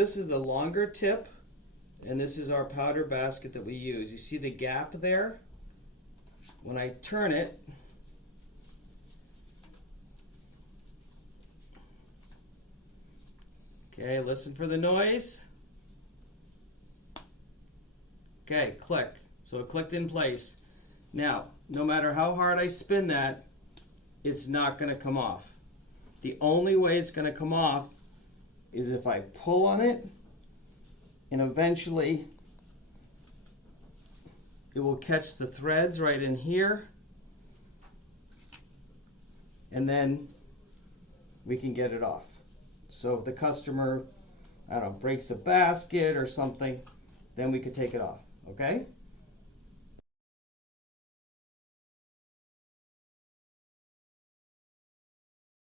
This is the longer tip, and this is our powder basket that we use. You see the gap there? When I turn it, okay, listen for the noise. Okay, click. So it clicked in place. Now, no matter how hard I spin that, it's not going to come off. The only way it's going to come off is if I pull on it, and eventually it will catch the threads right in here, and then we can get it off. So if the customer, I don't know, breaks a basket or something, then we could take it off, okay?